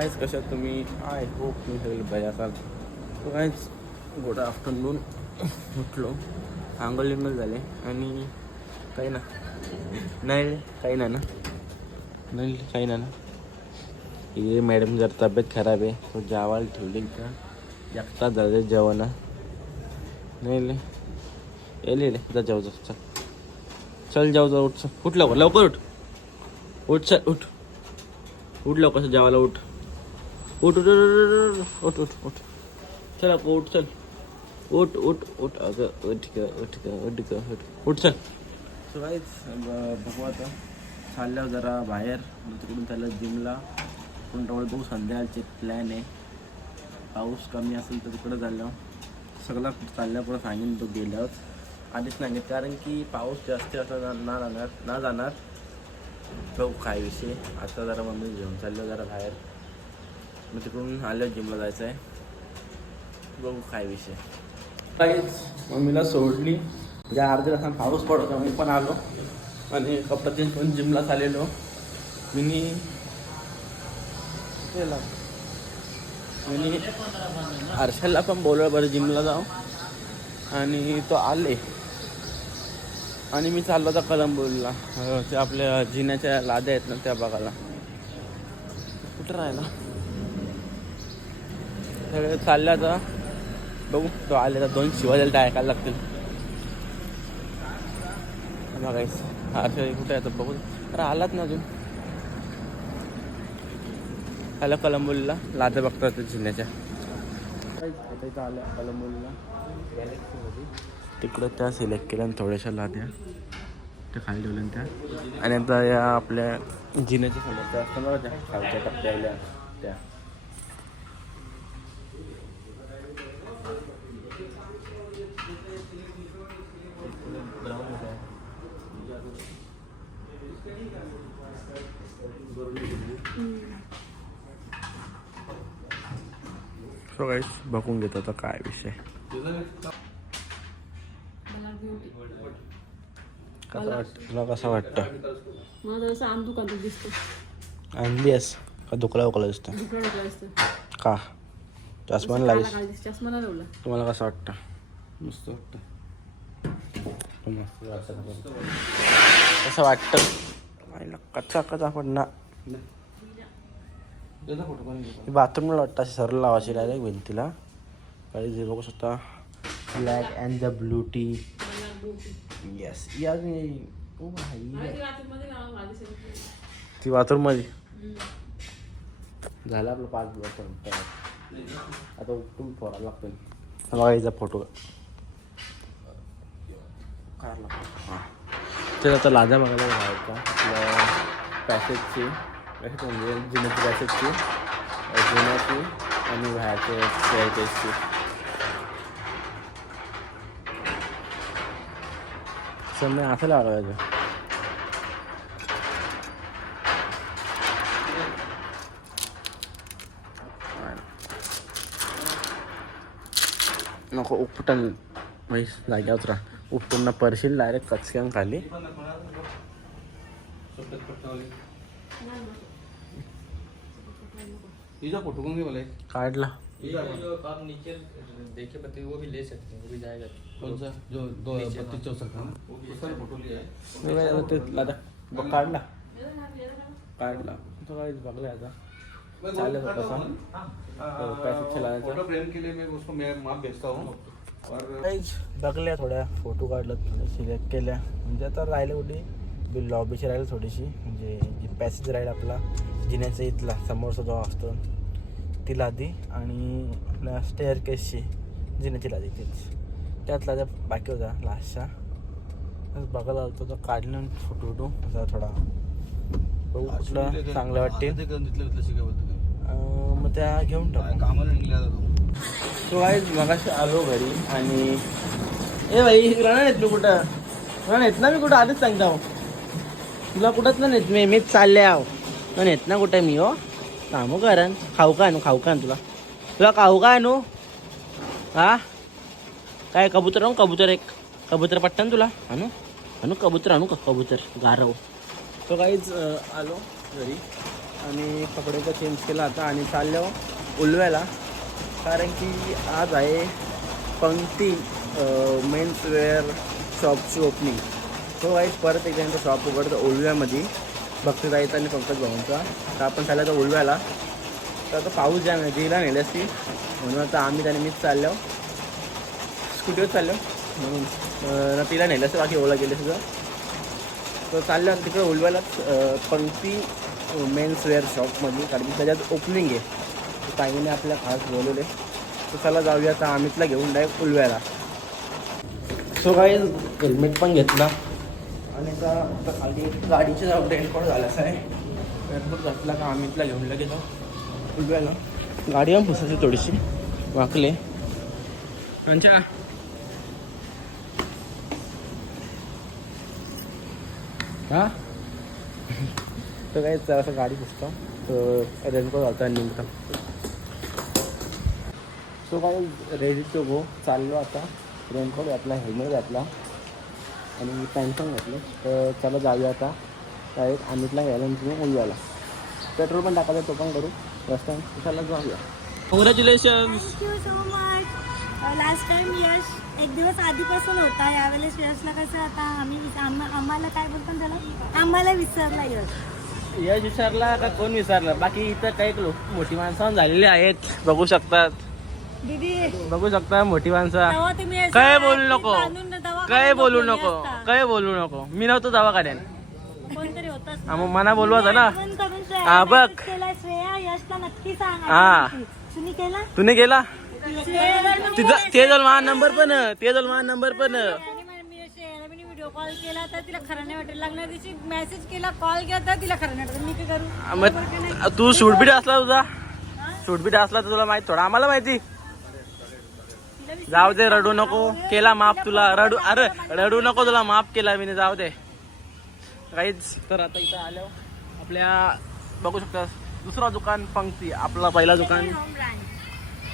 कायच कशात तुम्ही? आय होप तुम्ही सगळे बरे असाल. तो कायच गुड आफ्टरनून उठलो. आंघोळ लिंगल झाले. आणि काही ना. नाही काही ना ना. नाही काही ना ना. हे मॅडम जर तब्येत खराब आहे. तो जेवायला ठेवली का एकटा जाते जेवण. नाही ले येले जा जाऊ जा. चल. चल जाऊ जाऊ उठ चल. उठ लवकर. लवकर उठ. उठ चल उठ. उठ लवकर जेवायला उठ. उठ उठ उठ उठ उठ उठ चल आप उठ चल. उठ उठ उठ अगं उठ ग उठ ग उठ ग उठ उठ चल. सो काहीच बघू आता चाललं जरा बाहेर मग तिकडून चाललं जिमला. पण डोळे बघू संध्याकाळचे प्लॅन आहे. पाऊस कमी असेल तर तिकडं चालल्यावर सगळा चालल्या पुढं सांगेन तो गेल्यावर. आधीच सांगेन कारण की पाऊस जास्त असला ना ना जाणार ना जाणार बघू काय विषय? आता जरा मम्मी घेऊन चाललो जरा बाहेर. मग तिकडून आल्यावर जिमला जायचं आहे. बघू काय विषय. काहीच. मम्मीला सोडली. ज्या अर्ध्या तासात पाऊस पडत होता मी पण आलो. आणि कपडा चेंज करून जिमला आलेलो. मी आणि हर्षलला पण बोलवलं बरं जिमला जाऊ. आणि तो आले. आणि मी चाललो होता कलंबोलीला ते आपल्या जिन्याच्या लाद्या आहेत ना त्या बघायला. कुठं राहिला? सगळे चालल्या बघू तो आले तर दोन शिवाजाला टाकायला लागतील. बघायचं हर्षल कुठे आहे बघू. अरे आलात ना अजून. आलं कलंबोलीला. लाद्या बघतात ते जिल्ह्याच्या. आता इथं आल्या कलंबोलीला तिकडं त्या सिलेक्ट केल्या आणि थोड्याशा लाद्या. त्या खाली ठेवल्या त्या. आणि आता या आपल्या जिन्याच्या समोर त्या असतात त्या खालच्या टप्प्यावल्या त्या. सो गाईस बघून घेतो आता काय विषय कसं वाटतं तुला कसं वाटतं मला जसं आम दुकानात दिसतो आणली आहेस का दुखला उकला दिसतं दुकान का चष्मान लागेल लावला तुम्हाला कसं वाटतं मस्त वाटतं मस्त वाटतं कसं वाटतं कच्चा कच्चा पडणार बाथरूमला वाटतं अशी सरळ लावायची डायरेक्ट भिंतीला. काही जे बघू शकता. Black and the blue T yes या ती बाथरूममध्ये झालं आपलं पाच दिवस आता उठून फोडायला लागतं बघा याचा फोटो काढला. हां. तर आता लाजा बघायला जायचा आपल्या पॅसेजची पॅसेज म्हणजे जिन्याची पॅसेजची जुन्याची आणि बाहेरचे स्टेअरकेसची समजा असं लावायचं नको उपटल म्हैस जाग्यावर राहा. उपटून ना परशील डायरेक्ट कचक्यान खाली. इधर फोटो कौन वाला? है काढला ये जो आप नीचे देखे वो भी ले सकते हैं वो भी जाएगा। कौन सा? जो दो बत्तीस चौसठ का फोटो लिया है। ते लादा काढला काढला तो काय बघला आता। चालेल पैसे चलाने फोटो फ्रेम के लिए मैं उसको मैं माप भेजता हूँ। और काहीच बघल्या थोड्या फोटो काढलं सिलेक्ट केल्या म्हणजे आता राहिलं कुठे बी लॉबीची राहील थोडीशी म्हणजे जी पॅसेज राहील आपला जिन्याचा इथला समोरचा जो असतो ती लादी आणि आपल्या स्टेअर केसची जिन्याची लादी तीच. त्यात लाद्या बाकी होत्या लास्टच्या बघायला आलतो तो काढलं फोटो फोटो असा थोडा बघू कुठला चांगलं वाटते. मग त्या घेऊन टाकू. कामाला तो. आहे मगाशी आलो घरी आणि ए भाई राणा येत मी कुठं? राणा येत ना? मी कुठं आधीच सांगता. तुला कुठंच ना नेत. मी मीच चालले आहो. पण येत ना कुठं मी हो कामो कारण खाऊ का आणू खाऊ का तुला तुला खाऊ का आणू हा काय कबूतर आणू कबूतर एक कबूतर पट्टा ना तुला आणू आणू कबूतर आणू का कबूतर गारव तो काहीच आलो घरी आणि कपडे चेंज केला आता आणि चाललो उलव्याला कारण की आज आहे पंक्ती मेन्स वेअर शॉपची ओपनिंग तो वाईट परत एकदा शॉप उघडतो उलव्यामध्ये भक्तीदाईचा आणि पंकज भाऊंचा तर आपण चालला तर उलव्याला. तर आता पाऊस ज्या नदीला नेली असती. म्हणून आता आम्ही त्याने मीच चाललो. स्कूटीवर चाललो. म्हणून ना तिला नेलं असतं बाकी ओला गेले सुद्धा तर चाललं आणि तिकडे उलव्याला पंक्ती मेन्स वेअर शॉपमध्ये कारण की त्याच्यात ओपनिंग आहे. ताईने आपल्या खास बोलवले तर चला जाऊया आता अमितला घेऊन डायरेक्ट उलव्याला. सो काही हेल्मेट पण घेतला. आणि आता आता खाली गाडीचे जाऊ रेनकोट झालाच आहे. रेनकोट घातला का अमितला घेऊन गेलो उलव्याला गाडी पण पुसायची थोडीशी. वाकले त्यांच्या हा? तर काही असं गाडी पुसतो. तर रेनकोट घालतो आणि निघतो. सो काय रेडी टू गो चाललो आता. रेनकोट घातला हेल्मेट घातला. आणि पॅन्ट पण घातलं. तर चला जाऊया आता. डायरेक्ट अमितला घ्यायला आणि तुम्ही उलवायला. पेट्रोल पण टाकायचं तो पण करू रस्ता चला जाऊया. Congratulation thank you so much last time Yash एक दिवस आधीपासून होता. यावेळेस यशला कसं आता आम्ही आम- आम्हाला काय बोलतो त्याला आम्हाला विसरला यश. यश विचारला का कोण विचारलं बाकी इथं काही लोक मोठी माणसं झालेली आहेत. बघू शकतात. दीदी. बघू शकता मोठी माणसं. काय बोलू नको? काय बोलू नको. काय बोलू नको. मी नव्हतो दवाखान्यात कोणतरी होताच हा, मग मना बोलवायचं ना. आठवण करून श्रेया हा, बघ. message केला श्रेया यशला नक्की सांग हा. तुम्ही केला? तुने श्रेयाला तिथं ते जल माझा नंबर पण ते जल माझा नंबर पण. आणि मग मी श्रेयाला मी व्हिडिओ कॉल केला तर तिला खरं नाही वाटेल दिवशी मेसेज केला कॉल केला तर तिला खरं नाही मी काय करू? मग तू सूटबीट असला तुझा? सूटबीट असला तर तुला माहीत थोडा. आम्हाला माहिती. जाऊ दे रडू नको. केला माफ तुला. रडू अरे रडू नको तुला माफ केला मी जाऊ दे. काहीच तर आता इथं आलो आपल्या बघू शकता दुसरा दुकान पंक्ती आपला पहिला दुकान.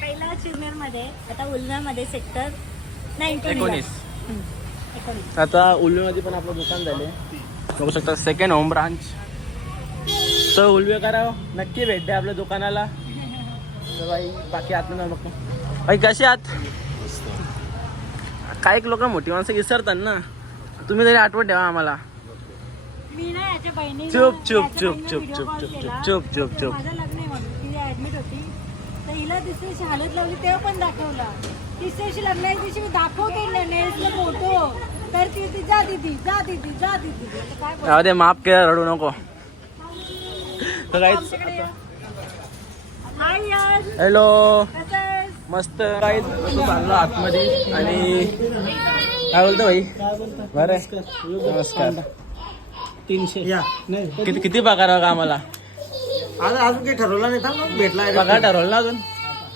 पहिला चिरनेरमध्ये आता सेक्टर एकोणीस. आता उल्वेमध्ये पण आपलं दुकान झाले. बघू शकता सेकंड होम ब्रांच तर उल्वे करावं नक्की भेट द्या आपल्या दुकानाला. तर बाई बाकी आत नको बाई कशी आहात? काही लोक मोठी माणसं विसरतात ना. तुम्ही तरी आठवण ठेवा आम्हाला. मी ना याच्या बहिणी चुप चुप चुप चुप चुप चुप चुप चुप चुप चुप. माझं लग्न आहे म्हणून ती ऍडमिट होती. तर हिला दुसऱ्या दिवशी हालत लावली तेव्हा पण दाखवला. तिसऱ्या दिवशी लग्नाच्या दिवशी मी दाखवते नेल्सला फोटो तर ती ती जा दीदी जा दीदी जा दीदी. आता काय बोलू? जाऊ दे माफ केलं रडू नको. तर काहीच हॅलो कसं? मस्त काही चाललो आतमध्ये आणि काय बोलतो भाई? बरं नमस्कार. तीनशे. या. नाही किती किती पगार आहे कामाला आज अजून काही ठरवलं नाही थांब मग भेटला. पगार ठरवलं ना अजून?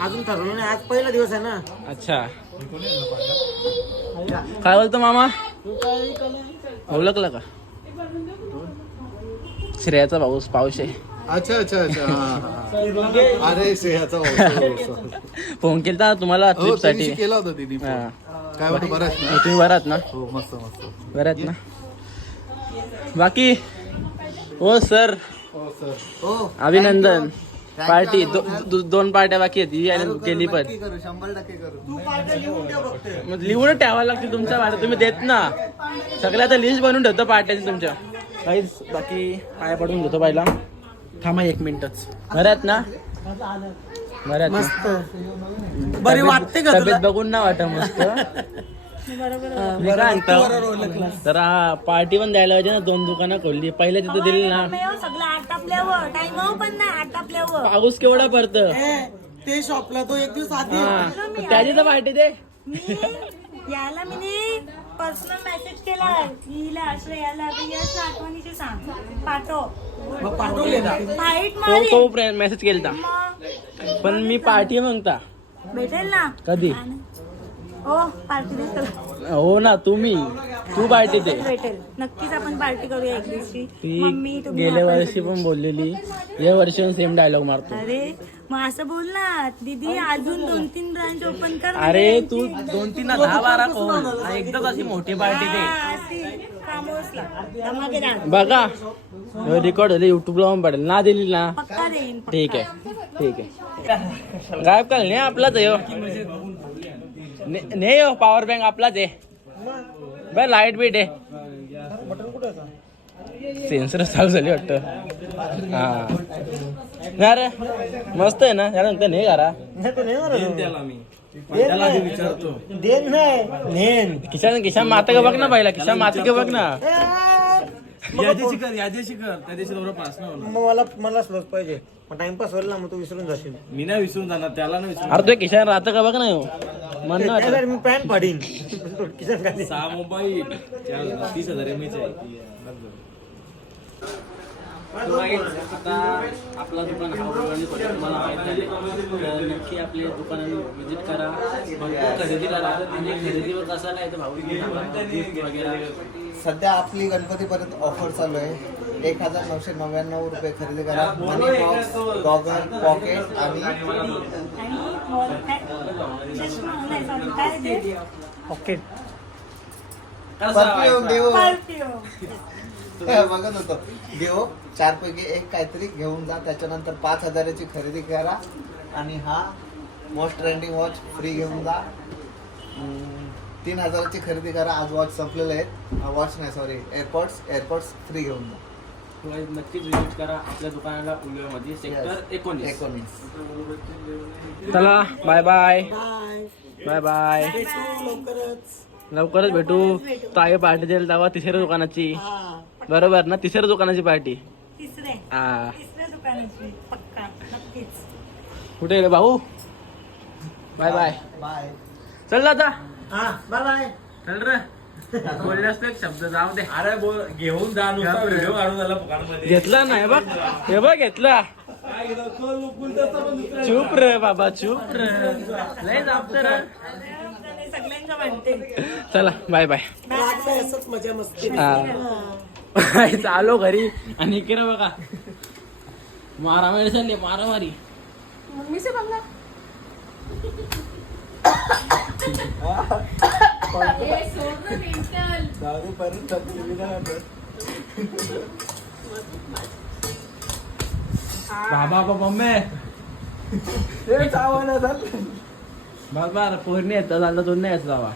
अजून ठरवलं नाही आज पहिला दिवस आहे ना. अच्छा. काय बोलतो मामा? ओळखलं का? श्रेयाचा पाऊस पाऊस आहे. अच्छा अच्छा अच्छा. हा, हा. अरे. फोन केला तुम्हाला हो ट्रिप त्या साठी? दिवशी केला होता दिदी हा. काय होतं बरं ना? तुम्ही बरात ना? हो मस्त मस्त. बरात ना? बाकी? हो सर. हो सर. हो. अभिनंदन. पार्टी दो, दो- दोन पार्ट्या बाकी आहेत. ही आणि केली पण. नक्की करू शंभर टक्के करू. मग लिहून ठेवायला लागते तुमच्या पार्ट्या तुम्ही देत ना. सगळ्या आता लिस्ट बनवून ठेवतो पार्ट्याची तुमच्या. काहीच बाकी पाया पडून घेतो पहिला थांबा एक मिनिटच. बऱ्यात ना? ना? मस्त. बरी वाटते का तब्येत बघून ना वाटत मस्त. मी काय म्हणतो? जरा पार्टी पण द्यायला पाहिजे ना दोन दुकानं खोलली. पहिले तिथं दिली ना. टाइम सगळं आठ टापल्यावर टाइम पण नाही आठ टापल्यावर पाऊस केवढा पडत? ए, ते शॉपला तो एक दिवस आधी. हा. त्याची तर पार्टी दे. मी याला मी पर्सनल मेसेज केला हिला श्रेयाला तर यश आठवणीशी सांग. पाठव. मग पाठवले ना. फाईट तो मारी तो मेसेज केलता. मग पण मी पार्टी मागता भेटेल ना? कधी? हो पार्टी हो ना तुम्ही. तू पार्टी दे. भेटेल. नक्कीच आपण पार्टी करूया एक दिवशी. ती मम्मी तुम्ही गेल्या आपण वर्षी पण बोललेली. या वर्षी पण सेम डायलॉग मारतो. अरे मग असं बोल ना दीदी अजून दोन तीन ब्रांच ओपन कर अरे तू दोन तीन ना दहा बारा कोण एकदाच अशी मोठी पार्टी दे बघा. रेकॉर्ड झाले युट्यूबला पण पडेल. ना दिली ना. ठीक आहे ठीक आहे. गायब काल नाही आपलाच आहे हो. ने नाही हो पॉवर बँक आपलाच आहे. बर लाइट बीट आहे. सेन्सर चालू झाली वाटतं. हा. ना रे मस्त आहे ना? त्यानंतर नाही करा किशान किशान माता का बघ ना पहिला. किशान माता का बघ ना. नाही मग मला पाहिजे. मग टाइमपास होईल ना मग तू विसरून जाशील. मी नाही विसरून जाणार त्याला नाही विसरून अरे तो किशान राहतं का बघ ना ह्यो. म्हण ना त्यासाठी मी पॅन्ट फाडीन किशन सहा मोबाईल. तीस हजार एम आहे. आता आपला दुकान हा तुम्हाला माहीत झाले. तर नक्की आपले दुकान विजिट करा. भरपूर खरेदी करा. आणि खरेदीवर कसा नाही तर भाऊ वगैरे. सध्या आपली गणपतीपर्यंत ऑफर चालू आहे. एक हजार नऊशे नव्याण्णव रुपये खरेदी करा. मनी बॉक्स गॉगल पॉकेट आणि? पॉकेट परफ्यूम देऊ. बघत होतो. देऊ चार पैकी एक काहीतरी घेऊन जा त्याच्यानंतर पाच हजाराची खरेदी करा आणि हा मोस्ट ट्रेंडिंग वॉच फ्री घेऊन जा. तीन हजाराची खरेदी करा आज वॉच संपलेले आहेत. वॉच नाही सॉरी एअरपोर्ट्स एअरपोर्ट्स फ्री घेऊन जा. नक्कीच विजिट करा आपल्या दुकानाला उल्व्यामध्ये सेक्टर एकोणीस. एकोणीस. चला बाय बाय. बाय बाय लवकरच लवकरच भेटू. ताई पार्टी देईल तेव्हा तिसऱ्या दुकानाची. हा. बरोबर ना तिसऱ्या दुकानाची पार्टी. तिसरे. हा. तिसऱ्या दुकानाची पक्का नक्कीच. कुठे गेले भाऊ? Bye bye. बाय. चल दादा. हा बाय बाय. चल रे. बोलले असतो एक शब्द जाऊ दे. अरे बोल घेऊन जा नुसता व्हिडिओ काढून झाला फुकांमध्ये घेतला नाही बघ. हे बघ घेतला. चुप रे बाबा चुप रे. लय जापत रे. सगळ्यांच्या म्हणते. चला बाय बाय. असंच मजा मस्ती. हा. चालो घरी. आणि इकडे बघा. मारामारी चालली मारामारी. मम्मी से बंगा बाबा बाबा मम्मी. बस बार पोहणी येत झालं दोन नाही येत जावा.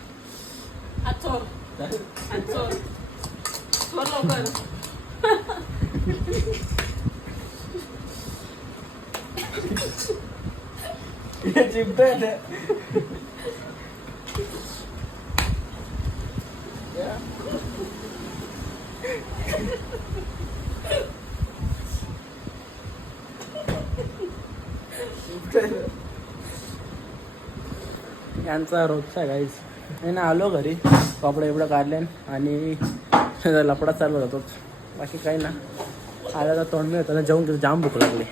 चोर लवकर. चोर यांचा रोजचा काहीच नाही ना आलो घरी कपडे एवढं काढले आणि लपडा चालू होता तोच. बाकी काही ना. आला तोंड मी होता ना जेवून जाम भूक लागली.